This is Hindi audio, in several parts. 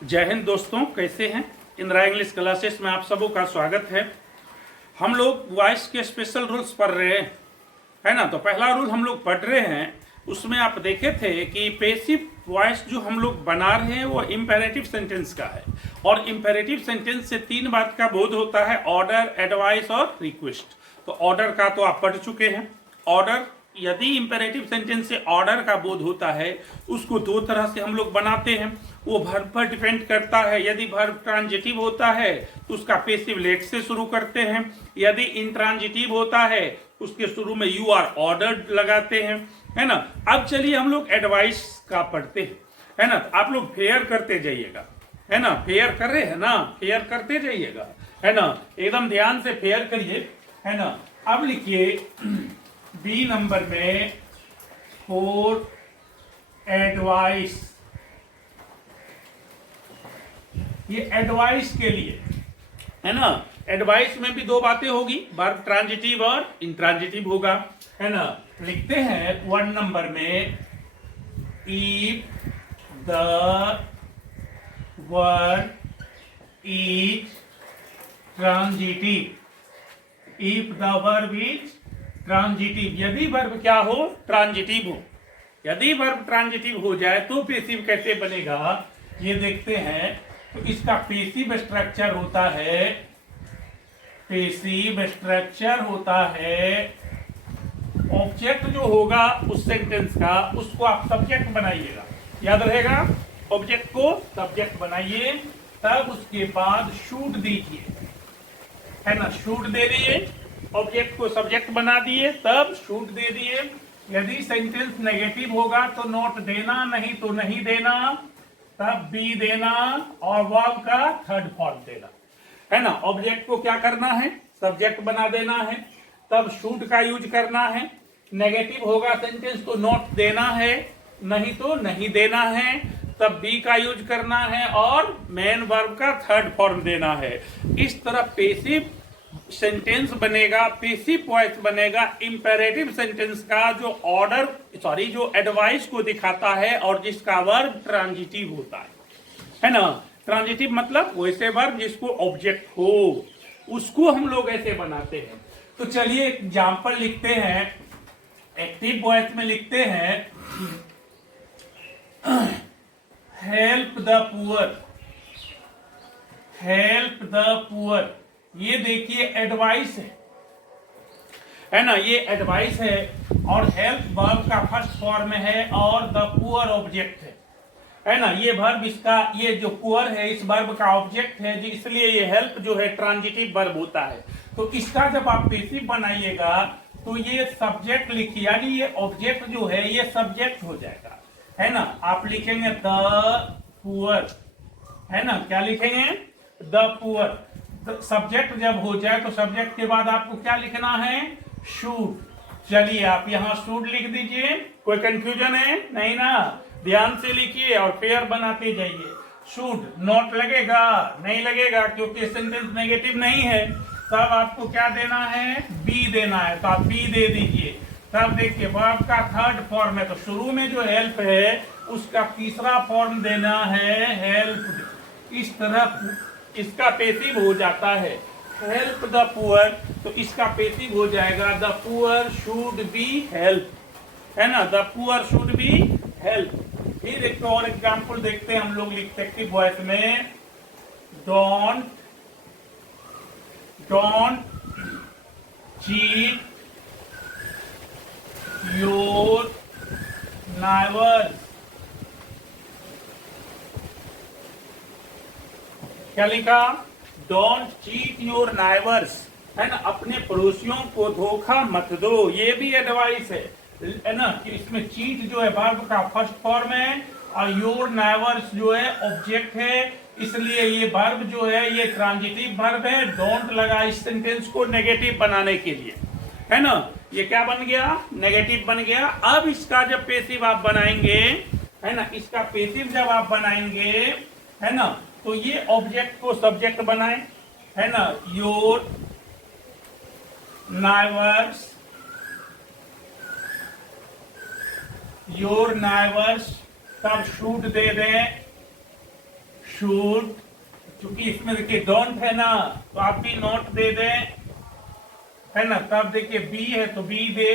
जय हिंद दोस्तों, कैसे हैं। इंदिरा इंग्लिश क्लासेस में आप सबों का स्वागत है। हम लोग वॉइस के स्पेशल रूल्स पढ़ रहे हैं, है ना। तो पहला रूल हम लोग पढ़ रहे हैं, उसमें आप देखे थे कि पैसिव वॉइस जो हम लोग बना रहे हैं वो इंपेरेटिव सेंटेंस का है। और इंपेरेटिव सेंटेंस से तीन बात का बोध होता है: ऑर्डर, एडवाइस और रिक्वेस्ट। तो ऑर्डर का तो आप पढ़ चुके हैं। ऑर्डर, यदि इंपेरेटिव सेंटेंस से ऑर्डर का बोध होता है उसको दो तरह से हम लोग बनाते हैं। वो वर्ब पर डिपेंड करता है। यदि वर्ब ट्रांजिटिव होता है तो उसका पैसिव लेट से शुरू करते हैं। यदि इंट्रांजिटिव होता है उसके शुरू में यू आर ऑर्डर्ड लगाते हैं, है ना। अब चलिए हम लोग एडवाइस का पढ़ते हैं, है ना। आप लोग फेयर करते जाइएगा, है ना। फेयर कर रहे हैं ना, फेयर करते जाइएगा, है ना। एकदम ध्यान से फेयर करिए, है ना। अब लिखिए बी नंबर में फॉर एडवाइस। ये एडवाइस के लिए, है ना। एडवाइस में भी दो बातें होगी, वर्ब ट्रांजिटिव और इंट्रांजिटिव होगा, है ना। लिखते हैं वन नंबर में, if the verb is transitive. If the verb is transitive, यदि वर्ब क्या हो, ट्रांजिटिव हो। यदि वर्ब ट्रांजिटिव हो जाए तो पैसिव कैसे बनेगा ये देखते हैं। तो इसका पैसिव स्ट्रक्चर होता है, पैसिव स्ट्रक्चर होता है, ऑब्जेक्ट जो होगा उस सेंटेंस का उसको आप सब्जेक्ट बनाइएगा, याद रहेगा। ऑब्जेक्ट को सब्जेक्ट बनाइए, तब उसके बाद शूड दीजिए, है ना। शूड दे दिए, ऑब्जेक्ट को सब्जेक्ट बना दिए, तब शूड दे दिए। यदि सेंटेंस नेगेटिव होगा तो नॉट देना, नहीं तो नहीं देना, तब बी देना और वर्ब का थर्ड फॉर्म देना, है ना। ऑब्जेक्ट को क्या करना है, सब्जेक्ट बना देना है, तब शूड का यूज करना है। नेगेटिव होगा सेंटेंस तो नॉट देना है, नहीं तो नहीं देना है, तब बी का यूज करना है और मेन वर्ब का थर्ड फॉर्म देना है। इस तरह पैसिव सेंटेंस बनेगा, पैसिव वॉइस बनेगा इंपेरेटिव सेंटेंस का, जो ऑर्डर जो एडवाइस को दिखाता है और जिसका वर्ब ट्रांजिटिव होता है ना। ट्रांजिटिव मतलब वैसे वर्ब जिसको ऑब्जेक्ट हो, उसको हम लोग ऐसे बनाते हैं। तो चलिए एग्जांपल लिखते हैं। एक्टिव वॉइस में लिखते हैं, help the poor. Help the poor, ये देखिए एडवाइस है ना। ये एडवाइस है और हेल्प वर्ब का फर्स्ट फॉर्म है और द पुअर ऑब्जेक्ट है ना। ये वर्ब, इसका ये जो पुअर है इस वर्ब का ऑब्जेक्ट है जी, इसलिए ये हेल्प जो है ट्रांजिटिव वर्ब होता है। तो इसका जब आप पैसिव बनाइएगा तो ये सब्जेक्ट लिखिए, यानी ये ऑब्जेक्ट जो है ये सब्जेक्ट हो जाएगा, है ना। आप लिखेंगे द पुअर, है ना। क्या लिखेंगे, द पुअर। सब्जेक्ट जब हो जाए तो सब्जेक्ट के बाद आपको क्या लिखना है, शूड। चलिए आप यहाँ शूड लिख दीजिए। कोई कंफ्यूजन है नहीं ना, ध्यान से लिखिए और पेयर बनाते जाइए। शूड, नॉट लगेगा, नहीं लगेगा क्योंकि सेंटेंस नेगेटिव नहीं है। तब आपको क्या देना है, बी देना है, तो आप बी दे दीजिए। तब देखिए वर्ब का थर्ड फॉर्म है, तो शुरू में जो हेल्प है उसका तीसरा फॉर्म देना है हेल्प। इस तरह इसका पैसिव हो जाता है, हेल्प द पुअर। तो इसका पैसिव हो जाएगा, the poor should be help, है ना। The poor should be help. फिर एक और एग्जांपल देखते हैं हम लोग लिखते एक्टिव वॉइस में, डोंट चीट योर नाइबर्स। क्या लिखा, डोंट चीट योर नाइबर्स, है ना। अपने पड़ोसियों को धोखा मत दो, ये भी एडवाइस है ना। कि इसमें चीट जो है वर्ब का फर्स्ट फॉर्म है और योर नाइबर्स जो है ऑब्जेक्ट है, इसलिए ये वर्ब जो है ये ट्रांजिटिव वर्ब है। डोंट लगा इस सेंटेंस को नेगेटिव बनाने के लिए, है ना। ये क्या बन गया, नेगेटिव बन गया। अब इसका जब पैसिव आप बनाएंगे, है ना, इसका पैसिव जब आप बनाएंगे, है ना, तो ये ऑब्जेक्ट को सब्जेक्ट बनाए, है ना। योर नाइबर्स, योर नाइबर्स, तब शूट दे दें, शुड, क्योंकि इसमें देखिए डोंट है ना, तो आप भी नॉट दे दें, है ना। तब देखिए बी है तो बी दे,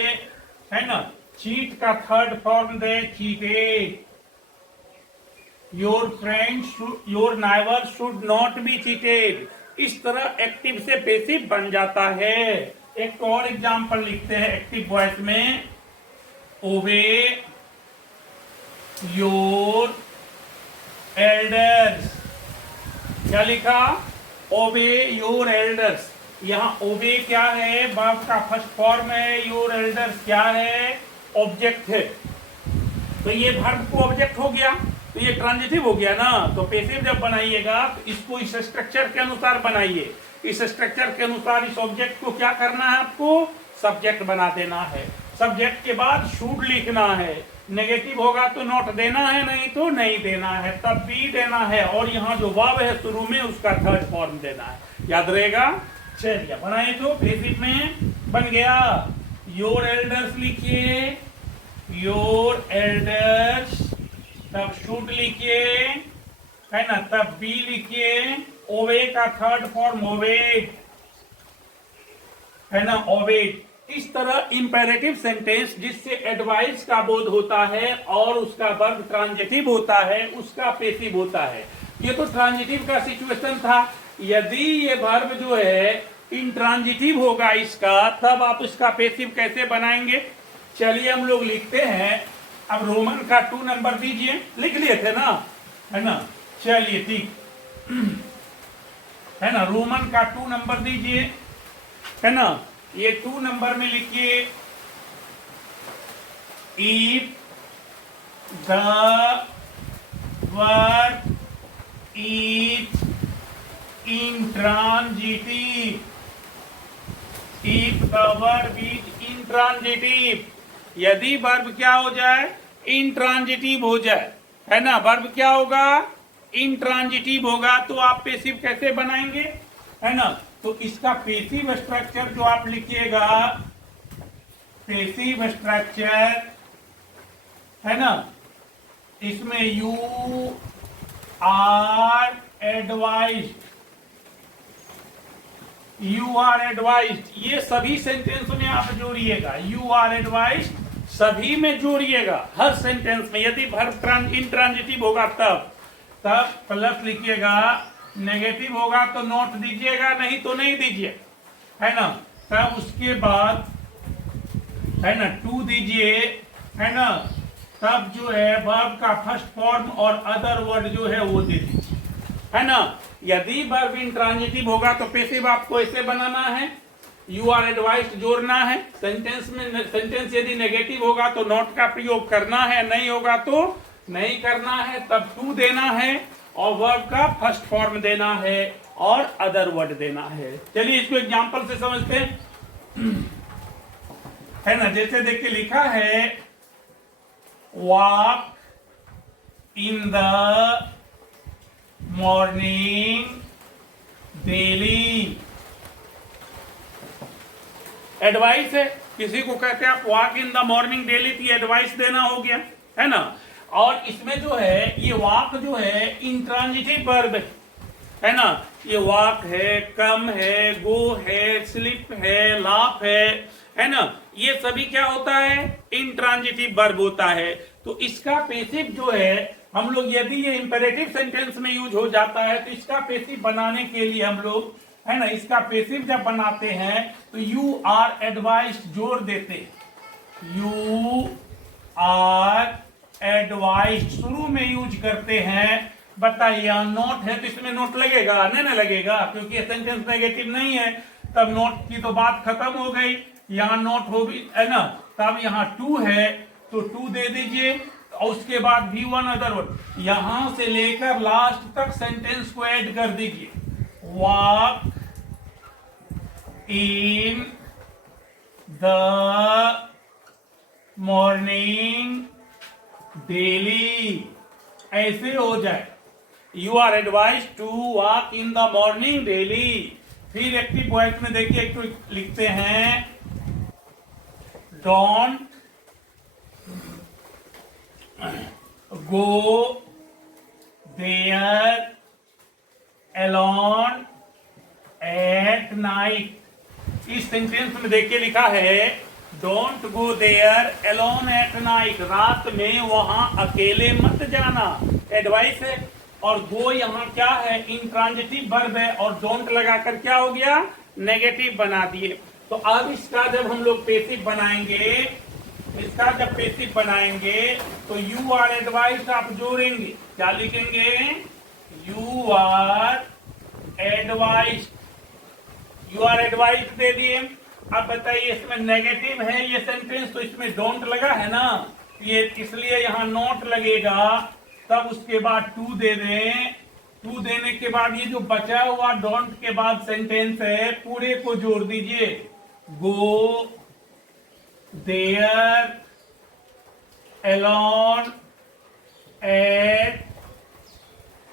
है ना। चीट का third form they, cheated. Your friend your neighbour should not be cheated. इस तरह एक्टिव से पैसिव बन जाता है। एक और एग्जांपल लिखते हैं एक्टिव वॉइस में, ओबे योर एल्डर्स। क्या लिखा? ओबे योर एल्डर्स। यहाँ ओबे क्या है? वर्ब का फर्स्ट फॉर्म है। योर एल्डर्स क्या है? ऑब्जेक्ट है। तो ये वर्ब को ऑब्जेक्ट हो गया, तो ये ट्रांजिटिव हो गया ना। तो पैसिव जब बनाइएगा तो इसको इस स्ट्रक्चर के अनुसार बनाइए। इस स्ट्रक्चर के अनुसार इस ऑब्जेक्ट को क्या करना है? आपको सब्जेक्ट बना देना है। सब्जेक्ट के बाद शुड लिखना है। नेगेटिव होगा तो नॉट देना है, नहीं तो नहीं देना है। तब बी देना है, और यहाँ जो वर्ब है शुरू में उसका थर्ड फॉर्म देना है। याद रहेगा? चलिए बनाइए। तो पैसिव में बन गया। योर एल्डर्स लिखिए, योर एल्डर्स। तब शुड लिखिए, है ना। तब बी लिखिए। ओबे का थर्ड फॉर्म ओबेड, है ना, ओबेड। इस तरह इंपेरेटिव सेंटेंस जिससे एडवाइस का बोध होता है और उसका वर्ब ट्रांजिटिव होता है, उसका पैसिव होता है। ये तो ट्रांजिटिव का सिचुएशन था। यदि ये वर्ब जो है इंट्रांजिटिव होगा इसका, तब आप इसका पैसिव कैसे बनाएंगे? चलिए हम लोग लिखते हैं। अब रोमन का 2 नंबर दीजिए। लिख लिए थे ना, है ना। चलिए ठीक है ना। रोमन का 2 नंबर दीजिए, है ना। ये 2 नंबर में लिखिए, if the verb is intransitive, if the verb is intransitive. यदि वर्ब क्या हो जाए? इंट्रांजिटिव हो जाए, है ना। वर्ब क्या होगा? इंट्रांजिटिव होगा। तो आप पैसिव कैसे बनाएंगे, है ना। तो इसका पैसिव स्ट्रक्चर जो आप लिखिएगा, पैसिव स्ट्रक्चर, है ना, इसमें you are advised, you are advised, ये सभी सेंटेंस में आप जोड़िएगा। यू आर एडवाइज्ड सभी में जोड़िएगा, हर सेंटेंस में। यदि वर्ब इंट्रांजिटिव होगा तब प्लस लिखिएगा। नेगेटिव होगा तो नोट दीजिएगा, नहीं तो नहीं दीजिए, है ना। तब उसके बाद, है ना, 2 दीजिए, है ना। तब जो है वर्ब का फर्स्ट फॉर्म और अदर वर्ड जो है वो दे दीजिए, है ना। यदि वर्ब इंट्रांजिटिव होगा तो पैसिव आपको ऐसे बनाना है। यू आर एडवाइज्ड जोड़ना है सेंटेंस में। सेंटेंस यदि नेगेटिव होगा तो नॉट का प्रयोग करना है, नहीं होगा तो नहीं करना है। तब 2 देना है और वर्ब का फर्स्ट फॉर्म देना है और अदर वर्ड देना है। चलिए इसको एग्जांपल से समझते हैं, है ना। जैसे देखिए लिखा है, walk in the morning daily. Advice है, किसी को कहते हैं आप walk in the morning daily, की एडवाइस देना हो गया, है ना। और इसमें जो है ये वॉक जो है इंट्रांजिटिव वर्ब है ना। ये वॉक है, कम है, गो है, स्लिप है, लाफ है ना। ये सभी क्या होता है? इंट्रांजिटिव वर्ब होता है। तो इसका पैसिव जो है, हम लोग यदि ये इंपेरेटिव सेंटेंस में यूज हो जाता है तो इसका पैसिव बनाने के लिए हम लोग, है ना, इसका पैसिव जब बनाते हैं तो यू आर एडवाइज्ड जोड़ देते। यू आर एडवाइज्ड शुरू में यूज करते हैं। बताइए, यहाँ नोट है तो इसमें नोट लगेगा? नहीं ना लगेगा, क्योंकि सेंटेंस नेगेटिव नहीं है। तब नोट की तो बात खत्म हो गई। यहाँ नोट होगी, है ना। तब यहाँ 2 है तो 2 दे दीजिए, और उसके बाद भी 1 अदर वर्ड, यहां से लेकर लास्ट तक सेंटेंस को ऐड कर दीजिए। Walk in the morning daily, ऐसे हो जाए। You are advise to walk in the morning daily. फिर एक्टिव वॉइस में देखिए, एक तो लिखते हैं, don't go there alone at night। इस सेंटेंस में देखिए लिखा है don't go there alone at night, रात में वहां अकेले मत जाना, एडवाइस है। और गो यहाँ क्या है, इंट्रांजिटिव वर्ब है, और डोंट लगाकर क्या हो गया, नेगेटिव बना दिए। तो अब इसका जब हम लोग पेसिव बनाएंगे, इसका जब पेसिव बनाएंगे तो यू आर एडवाइस आप जोड़ेंगे, क्या लिखेंगे, you are advise, you are advise दे दिए। अब बताइए इसमें नेगेटिव है ये सेंटेंस, तो इसमें डोंट लगा है ना, ये इसलिए यहाँ नोट लगेगा। तब उसके बाद टू दे दें, टू देने के बाद ये जो बचा हुआ डोंट के बाद सेंटेंस है पूरे को जोड़ दीजिए, go there alone at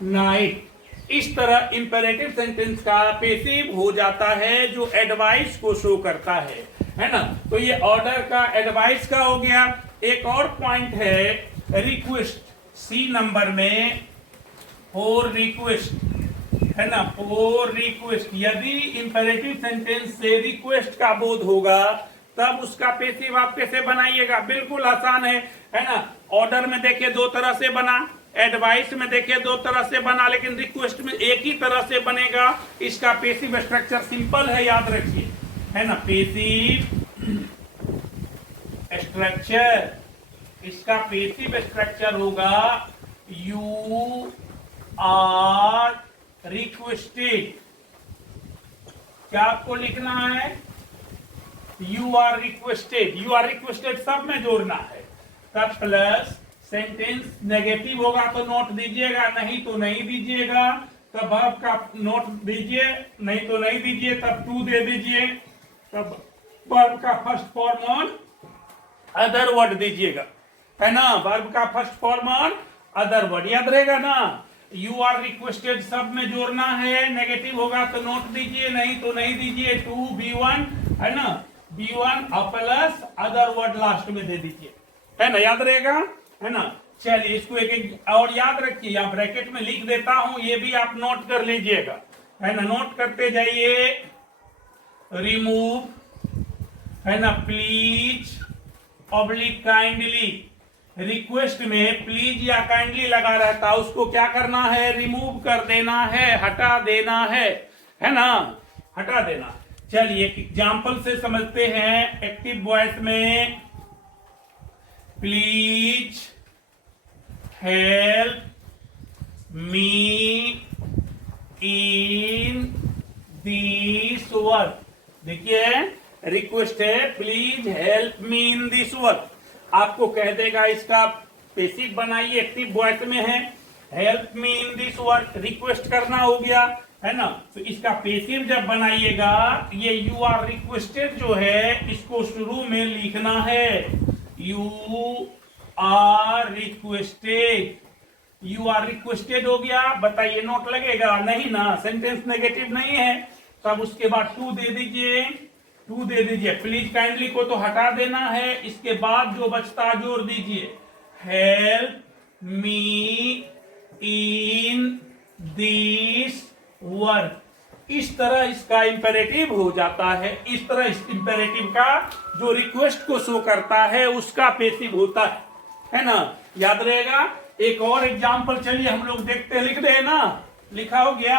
night. इस तरह इंपेरेटिव सेंटेंस का पेसिव हो जाता है जो एडवाइस को शो करता है ना। तो ये ऑर्डर का एडवाइस का हो गया। एक और पॉइंट है रिक्वेस्ट, सी नंबर में फॉर रिक्वेस्ट है ना, फॉर रिक्वेस्ट। यदि इंपेरेटिव सेंटेंस से रिक्वेस्ट का बोध होगा तब उसका पेसिव आप कैसे बनाइएगा, बिल्कुल आसान है ना। ऑर्डर में देखिए दो तरह से बना, एडवाइस में देखिए दो तरह से बना, लेकिन रिक्वेस्ट में एक ही तरह से बनेगा। इसका पेसिव स्ट्रक्चर सिंपल है, याद रखिए, है ना। पेसिव स्ट्रक्चर, इसका पेसिव स्ट्रक्चर होगा यू आर रिक्वेस्टेड। क्या आपको लिखना है, you are requested, you are requested सब में जोड़ना है। तब प्लस सेंटेंस नेगेटिव होगा तो नोट दीजिएगा, नहीं तो नहीं दीजिएगा। तब वर्ब का नोट दीजिए, नहीं तो नहीं दीजिए, तब टू दे दीजिए। तब वर्ब का first form on other word दीजिएगा, है ना। वर्ब का first form on other word, याद रहेगा ना। यू आर रिक्वेस्टेड सब में जोड़ना है, नेगेटिव होगा तो नोट दीजिए, नहीं तो नहीं दीजिए। टू B1 है ना, B1 plus other word last में दे दीजिए, है ना, याद रहेगा, है ना। चलिए इसको एक एक और याद रखिए, या ब्रैकेट में लिख देता हूं, ये भी आप नोट कर लीजिएगा, है ना। नोट करते जाइए, रिमूव, है ना, प्लीज ऑब्लिक काइंडली। रिक्वेस्ट में प्लीज या काइंडली लगा रहता, उसको क्या करना है, रिमूव कर देना है, हटा देना है ना, हटा देना। चलिए एक एग्जाम्पल से समझते हैं। एक्टिव वॉइस में please help me in this work. देखिए रिक्वेस्ट है, please help me in this work. आपको कह देगा इसका पेसिव बनाइए, एक्टिव वॉइस में है, help me in this work, request करना हो गया, है ना। तो इसका पेसिव जब बनाइएगा, ये यू आर रिक्वेस्टेड जो है इसको शुरू में लिखना है, you are requested. You are requested हो गया, बताइए नोट लगेगा, नहीं ना, सेंटेंस नेगेटिव नहीं है। तब उसके बाद टू दे दीजिए, टू दे दीजिए। प्लीज काइंडली को तो हटा देना है, इसके बाद जो बचता जोड़ दीजिए, help me in this work. इस तरह इसका इंपेरेटिव हो जाता है। इस तरह इस इंपेरेटिव का जो रिक्वेस्ट को शो करता है उसका पेसिव होता है ना, याद रहेगा। एक और एग्जाम्पल चलिए हम लोग देखते हैं, लिख दे ना, लिखा हो गया,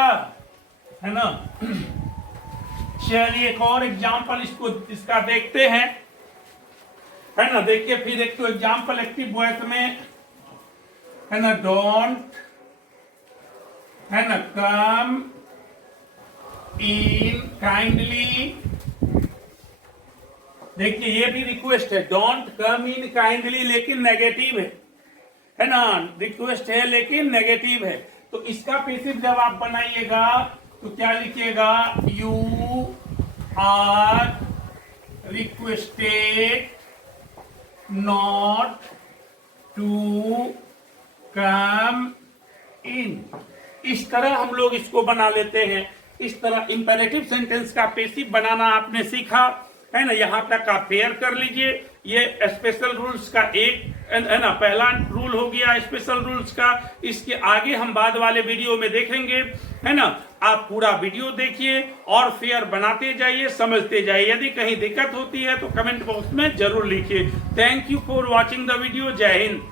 है ना। चलिए एक और एग्जाम्पल इसको इसका देखते हैं, है ना। देखिए फिर एक तो एग्जाम्पल एक्टिव वॉइस में, है ना, डोंट, है ना, कम इन काइंडली। देखिए ये भी रिक्वेस्ट है, डोंट कम इन काइंडली, लेकिन नेगेटिव है ना, रिक्वेस्ट है लेकिन नेगेटिव है। तो इसका पेसिव जब आप बनाइएगा तो क्या लिखिएगा, you are requested not to come in. इस तरह हम लोग इसको बना लेते हैं। इस तरह इंपेरेटिव सेंटेंस का पेसिव बनाना आपने सीखा, है ना। यहां तक आप पेयर कर लीजिए। ये स्पेशल रूल्स का एक है ना, पहला रूल हो गया स्पेशल रूल्स का। इसके आगे हम बाद वाले वीडियो में देखेंगे, है ना। आप पूरा वीडियो देखिए और फेयर बनाते जाइए, समझते जाइए। यदि कहीं दिक्कत होती है तो कमेंट बॉक्स में जरूर लिखिए। Thank you for watching the video. जय हिंद।